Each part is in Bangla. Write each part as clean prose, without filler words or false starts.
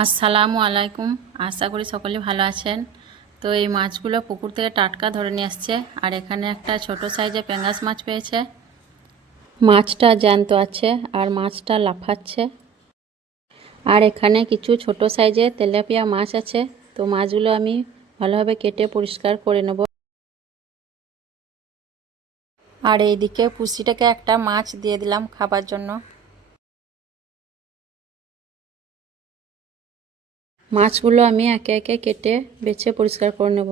আসসালামু আলাইকুম। আশা করি সকলে ভালো আছেন। তো এই মাছগুলো পুকুর থেকে টাটকা ধরে নিয়ে আসছে। আর এখানে একটা ছোট সাইজে প্যাঙ্গাস মাছ পেয়েছে। মাছটা জ্যান্ত আছে আর মাছটা লাফাচ্ছে। আর এখানে কিছু ছোট সাইজে তেলাপিয়া মাছ আছে। তো মাছগুলো আমি ভালোভাবে কেটে পরিষ্কার করে নেব। আর এইদিকে পুষিটাকে একটা মাছ দিয়ে দিলাম খাবার জন্য। মাছগুলো আমি একে একে কেটে বেছে পরিষ্কার করে নেব।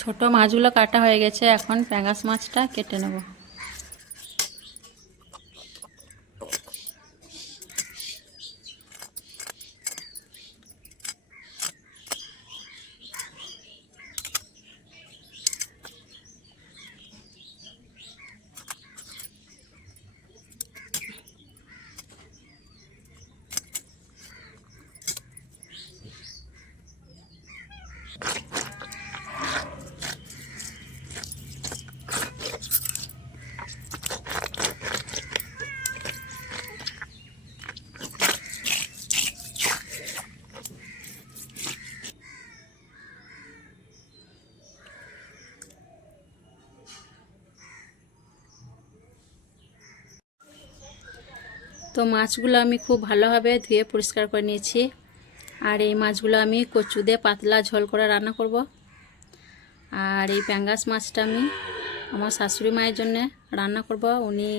ছোট মাছগুলো কাটা হয়ে গেছে, এখন প্যাঙ্গাস মাছটা কেটে নেব। তো মাছগুলো আমি খুব ভালোভাবে ধুয়ে পরিষ্কার করে নিয়েছি। আর এই মাছগুলো আমি কচু দিয়ে পাতলা ঝোল করে রান্না করব। আর এই প্যাঙ্গাস মাছটা আমি আমার শাশুড়ি মায়ের জন্য রান্না করব। উনি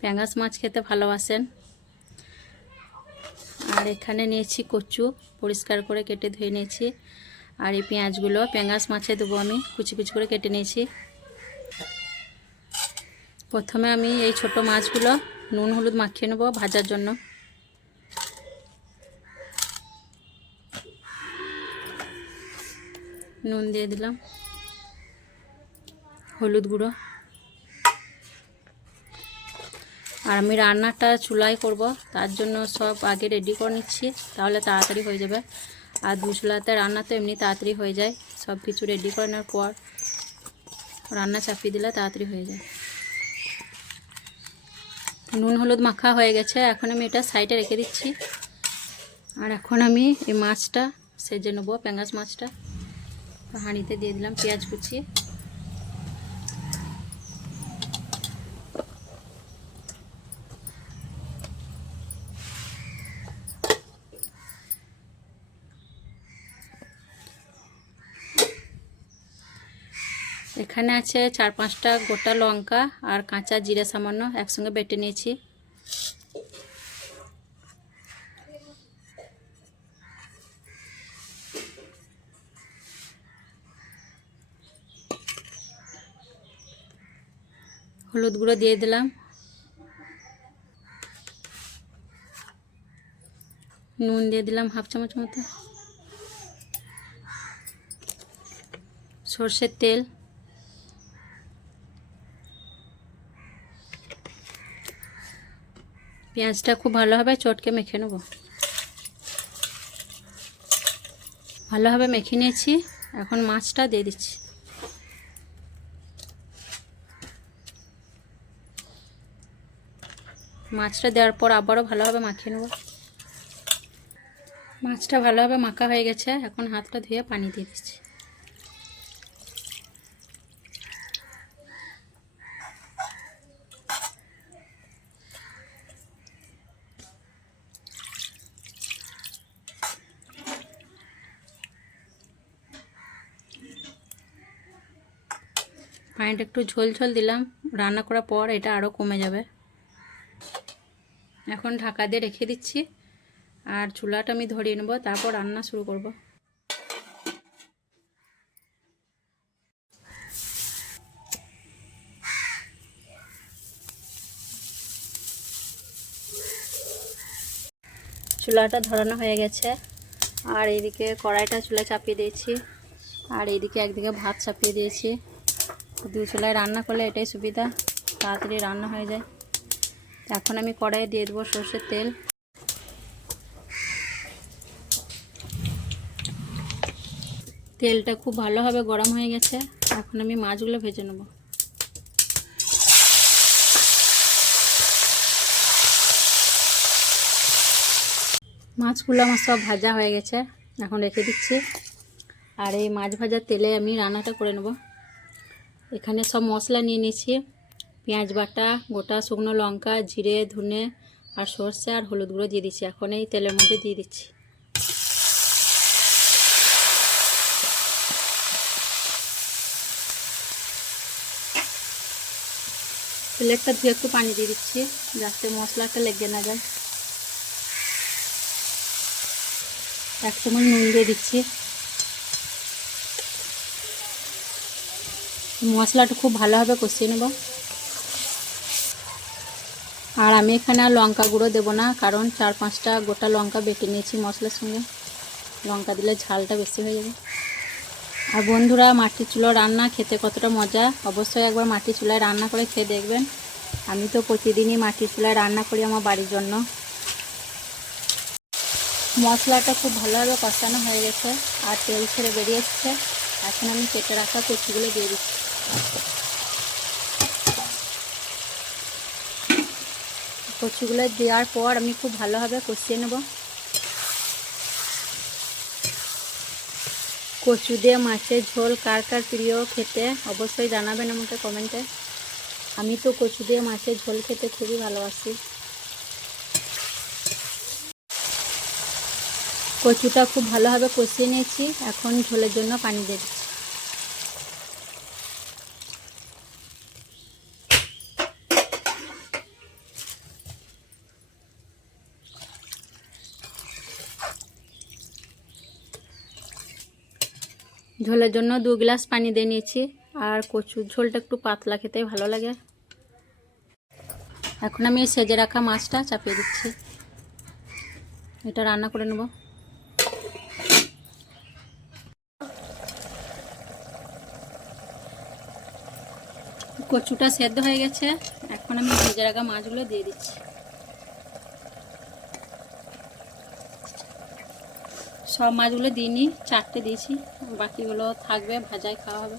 প্যাঙ্গাস মাছ খেতে ভালোবাসেন। আর এখানে নিয়েছি কচু, পরিষ্কার করে কেটে ধুয়ে নিয়েছি। আর এই পেঁয়াজগুলো প্যাঙ্গাস মাছে দেবো, আমি কুচি কুচি করে কেটে নিয়েছি। প্রথমে আমি এই ছোট মাছগুলো নুন হলুদ মাখিয়ে নেব ভাজার জন্য। নুন দিয়ে দিলাম, হলুদ গুঁড়ো। আর আমি রান্নাটা চুলায় করব, তার জন্য সব আগে রেডি করে নিচ্ছি, তাহলে তাড়াতাড়ি হয়ে যাবে। আর দু চুলাতে রান্না তো এমনি তাড়াতাড়ি হয়ে যায়। সব কিছু রেডি করে নেওয়ার পর রান্না চাপিয়ে দিলে তাড়াতাড়ি হয়ে যায়। নুন হলুদ মাখা হয়ে গেছে, এখন আমি এটা সাইডে রেখে দিচ্ছি। আর এখন আমি এই মাছটা সেজে নেবো, প্যাঙ্গাস মাছটা। হাঁড়িতে দিয়ে দিলাম পেঁয়াজ কুচি। এখানে আছে 4-5টা গোটা লঙ্কা আর কাঁচা জিরে সামান্য একসঙ্গে বেটে নিয়েছি। হলুদ গুঁড়ো দিয়ে দিলাম, নুন দিয়ে দিলাম 1/2 চামচ মতো, সর্ষের তেল, পেঁয়াজটা খুব ভালোভাবে চটকে মেখে নেব। ভালোভাবে মেখে নিয়েছি, এখন মাছটা দিয়ে দিচ্ছি। মাছটা দেওয়ার পর আবারও ভালোভাবে মাখিয়ে নেব। মাছটা ভালোভাবে মাখা হয়ে গেছে, এখন হাতটা ধুয়ে পানি দিয়ে দিচ্ছি। পানিটা একটু ঝোল ঝোল দিলাম, রান্না করার পর এটা আরও কমে যাবে। এখন ঢাকা দিয়ে রেখে দিচ্ছি, আর চুলাটা আমি ধরিয়ে নেব, তারপর রান্না শুরু করব। চুলাটা ধরানো হয়ে গেছে, আর এইদিকে কড়াইটা চুলা চাপিয়ে দিয়েছি, আর এইদিকে একদিকে ভাত চাপিয়ে দিয়েছি। দু চুলায় রান্না করলে এটাই সুবিধা, তাড়াতাড়ি রান্না হয়ে যায়। এখন আমি কড়াইয়ে দিয়ে দেবো সর্ষের তেল। তেলটা খুব ভালোভাবে গরম হয়ে গেছে। এখন আমি মাছগুলো ভেজে নেব। মাছগুলো আমার সব ভাজা হয়ে গেছে, এখন রেখে দিচ্ছি। আর এই মাছ ভাজার তেলে আমি রান্নাটা করে নেব। এখানে সব মশলা নিয়ে নিয়েছি, পেঁয়াজ বাটা, গোটা শুকনো লঙ্কা, জিরে, ধনে আর সর্ষে আর হলুদ গুঁড়ো দিয়ে দিচ্ছি। এখন এই তেলের মধ্যে দিয়ে দিচ্ছি। প্লেটটা ধুয়ে একটু পানি দিয়ে দিচ্ছি যাতে মশলাটা লেগে না যায়। 1 চামচ নুন দিয়ে দিচ্ছি। মশলাটা খুব ভালোভাবে কষিয়ে নেব। আর আমি এখানে আর লঙ্কা গুঁড়ো দেবো না, কারণ 4-5টা গোটা লঙ্কা বেটে নিয়েছি মশলার সঙ্গে। লঙ্কা দিলে ঝালটা বেশি হয়ে যাবে। আর বন্ধুরা, মাটির চুলার রান্না খেতে কতটা মজা, অবশ্যই একবার মাটির চুলায় রান্না করে খেয়ে দেখবেন। আমি তো প্রতিদিনই মাটির চুলায় রান্না করি আমার বাড়ির জন্য। মশলাটা খুব ভালোভাবে কষানো হয়ে গেছে আর তেল ছেড়ে বেরিয়ে এসছে। এখন আমি কেটে রাখা কচুগুলো দিয়ে দিচ্ছি। কচুগুলো দেওয়ার পর আমি খুব ভালোভাবে কষিয়ে নেব। কচু দিয়ে মাছের ঝোল কার কার প্রিয় খেতে অবশ্যই জানাবেন আমাকে কমেন্টে। আমি তো কচু দিয়ে মাছের ঝোল খেতে খুবই ভালোবাসি। কচুটা খুব ভালোভাবে কষিয়ে নিয়েছি, এখন ঝোলের জন্য পানি দিয়ে দিচ্ছি। ঝোলের জন্য 2 গ্লাস পানি দিয়ে নিয়েছি। আর কচুর ঝোলটা একটু পাতলা খেতে ভালো লাগে। এখন আমি সেজে রাখা মাছটা চাপিয়ে দিচ্ছি। এটা রান্না করে নেব। কচুটা সেদ্ধ হয়ে গেছে, এখন আমি ভেজে রাখা মাছগুলো দিয়ে দিচ্ছি। সব মাছগুলো দিইনি, 4টে দিয়েছি, বাকিগুলো থাকবে, ভাজায় খাওয়া হবে।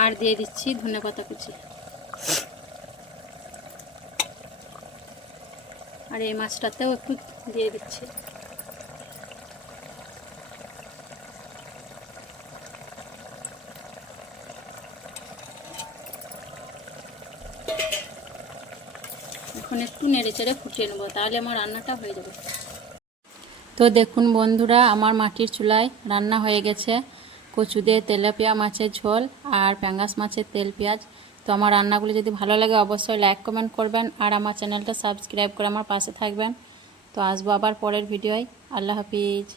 আর দিয়ে দিচ্ছি ধনেপাতা কুচি। আর এই মাছটাতেও একটু দিয়ে দিচ্ছি। এখন একটু নেড়ে চেড়ে ফুটিয়ে নেবো, তাহলে আমার রান্নাটা হয়ে যাবে। তো দেখুন বন্ধুরা, আমার মাটির চুলায় রান্না হয়ে গেছে কচু দিয়ে তেলাপিয়া মাছের ঝোল আর প্যাঙ্গাস মাছের তেল পেঁয়াজ। তো আমার রান্নাগুলো যদি ভালো লাগে অবশ্যই লাইক কমেন্ট করবেন আর আমার চ্যানেলটা সাবস্ক্রাইব করে আমার পাশে থাকবেন। তো আসবো আবার পরের ভিডিওয়। আল্লাহ হাফিজ।